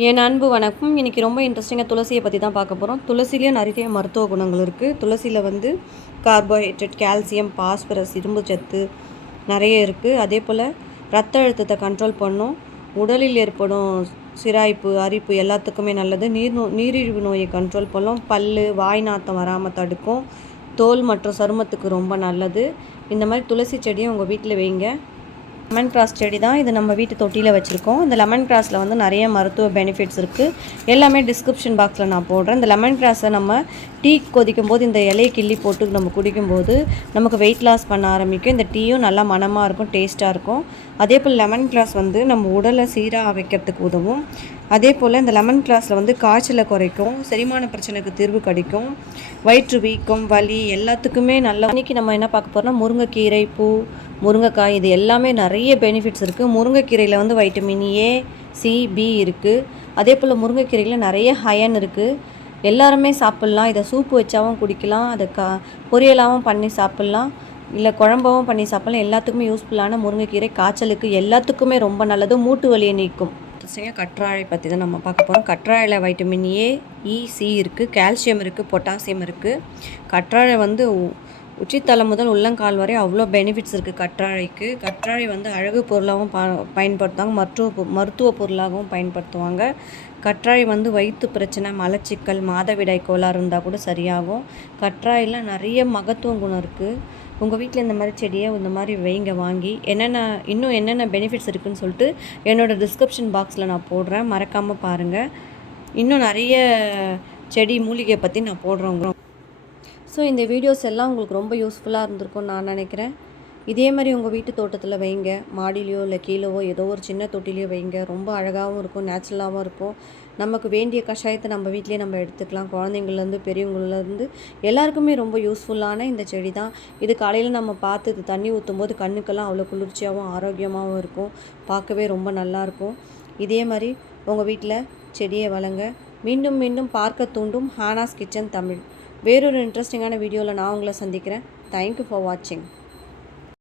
என் அன்பு வணக்கம். இன்றைக்கி ரொம்ப இன்ட்ரெஸ்டிங்காக துளசியை பற்றி தான் பார்க்க போகிறோம் துளசிலேயே நிறைய மருத்துவ குணங்கள் இருக்குது துளசியில் வந்து கார்போஹைட்ரேட் கால்சியம் பாஸ்பரஸ் இரும்பு சத்து நிறைய இருக்குது அதே போல் ரத்த அழுத்தத்தை கண்ட்ரோல் பண்ணும். உடலில் ஏற்படும் சிராய்ப்பு அரிப்பு எல்லாத்துக்குமே நல்லது. நீர் நோ நீரிழிவு நோயை கண்ட்ரோல் பண்ணும். பல் வாய் நாத்தம் வராமல் தடுக்கும். தோல் மற்றும் சருமத்துக்கு ரொம்ப நல்லது. இந்த மாதிரி துளசி செடியை உங்கள் வீட்டில் வைங்க. லெமன் கிராஸ் செடி தான் இது நம்ம வீட்டு தொட்டியில் வச்சுருக்கோம். இந்த லெமன் கிராஸில் வந்து நிறைய மருத்துவ பெனிஃபிட்ஸ் இருக்குது எல்லாமே டிஸ்கிரிப்ஷன் பாக்ஸில் நான் போடுறேன். இந்த லெமன் கிராஸை நம்ம டீ கொதிக்கும் போது இந்த இலையை கிள்ளி போட்டு நம்ம குடிக்கும்போது நமக்கு வெயிட் லாஸ் பண்ண ஆரம்பிக்கும். இந்த டீயும் நல்லா மனமாக இருக்கும் டேஸ்ட்டாக இருக்கும். அதே போல் லெமன் கிராஸ் வந்து நம்ம உடலை சீராக வைக்கிறதுக்கு உதவும். அதே போல் இந்த லெமன் கிராஸில் வந்து காய்ச்சலை குறைக்கும் செரிமான பிரச்சனைக்கு தீர்வு கிடைக்கும். வயிற்று வீக்கம் வலி எல்லாத்துக்குமே நல்லா இன்றைக்கி நம்ம என்ன பார்க்க போகிறோம்னா முருங்கைக்கீரை பூ முருங்கைக்காய் இது எல்லாமே நிறைய பெனிஃபிட்ஸ் இருக்குது முருங்கைக்கீரையில் வந்து வைட்டமின் ஏ சி பி இருக்குது அதே போல் முருங்கைக்கீரையில் நிறைய ஹயன் இருக்குது எல்லாருமே சாப்பிட்லாம். இதை சூப்பு வச்சாவும் குடிக்கலாம். அதை கா பொரியலாகவும் பண்ணி சாப்பிட்லாம். இல்லை குழம்பாவும் பண்ணி சாப்பிட்லாம். எல்லாத்துக்குமே யூஸ்ஃபுல்லான முருங்கைக்கீரை காய்ச்சலுக்கு எல்லாத்துக்குமே ரொம்ப நல்லது. மூட்டு வலியை நீக்கும். இன்ட்ரெஸ்டிங்காக கற்றாழை பற்றி தான் நம்ம பார்க்க போகிறோம் கற்றாழையில் vitamin A E e, C இருக்குது கால்சியம் இருக்குது பொட்டாசியம் இருக்குது கற்றாழை வந்து உச்சித்தலை முதல் உள்ளங்கால் வரை அவ்வளோ பெனிஃபிட்ஸ் இருக்குது கற்றாழைக்கு. கற்றாழை வந்து அழகு பொருளாகவும் ப பயன்படுத்துவாங்க. மருத்துவ மருத்துவ பொருளாகவும் பயன்படுத்துவாங்க. கற்றாழை வந்து வயிற்று பிரச்சனை மலச்சிக்கல் மாதவிடாய் கோளாறு இருந்தால் கூட சரியாகும். கற்றாழையில் நிறைய மகத்துவ குணம் இருக்குது உங்கள் வீட்டில் இந்த மாதிரி செடியை இந்த மாதிரி வைங்க வாங்கி என்னென்ன இன்னும் என்னென்ன பெனிஃபிட்ஸ் இருக்குதுன்னு சொல்லிட்டு என்னோடய டிஸ்கிரிப்ஷன் பாக்ஸில் நான் போடுறேன். மறக்காமல் பாருங்கள் இன்னும் நிறைய செடி மூலிகை பற்றி நான் போடுறேன் ஸோ இந்த வீடியோஸ் எல்லாம் உங்களுக்கு ரொம்ப யூஸ்ஃபுல்லாக இருந்திருக்கும்னு நான் நினைக்கிறேன். இதே மாதிரி உங்கள் வீட்டு தோட்டத்தில் வைங்க. மாடிலையோ இல்லை கீழேவோ ஏதோ ஒரு சின்ன தொட்டிலையோ வைங்க. ரொம்ப அழகாகவும் இருக்கும் நேச்சுரலாகவும் இருக்கும். நமக்கு வேண்டிய கஷாயத்தை நம்ம வீட்டிலே நம்ம எடுத்துக்கலாம். குழந்தைங்கள்லேருந்து பெரியவங்கள்லேருந்து எல்லாருக்குமே ரொம்ப யூஸ்ஃபுல்லான இந்த செடி தான் இது காலையில் நம்ம பார்த்து இது தண்ணி ஊற்றும் போது கண்ணுக்கெல்லாம் அவ்வளோ குளிர்ச்சியாகவும் ஆரோக்கியமாகவும் இருக்கும். பார்க்கவே ரொம்ப நல்லாயிருக்கும் இதே மாதிரி உங்கள் வீட்டில் செடியை வளங்க. மீண்டும் மீண்டும் பார்க்க தூண்டும் ஹானாஸ் கிச்சன் தமிழ். வேறொரு இன்ட்ரெஸ்டிங்கான வீடியோவில் நான் உங்களை சந்திக்கிறேன். தேங்க்யூ ஃபார் வாட்சிங்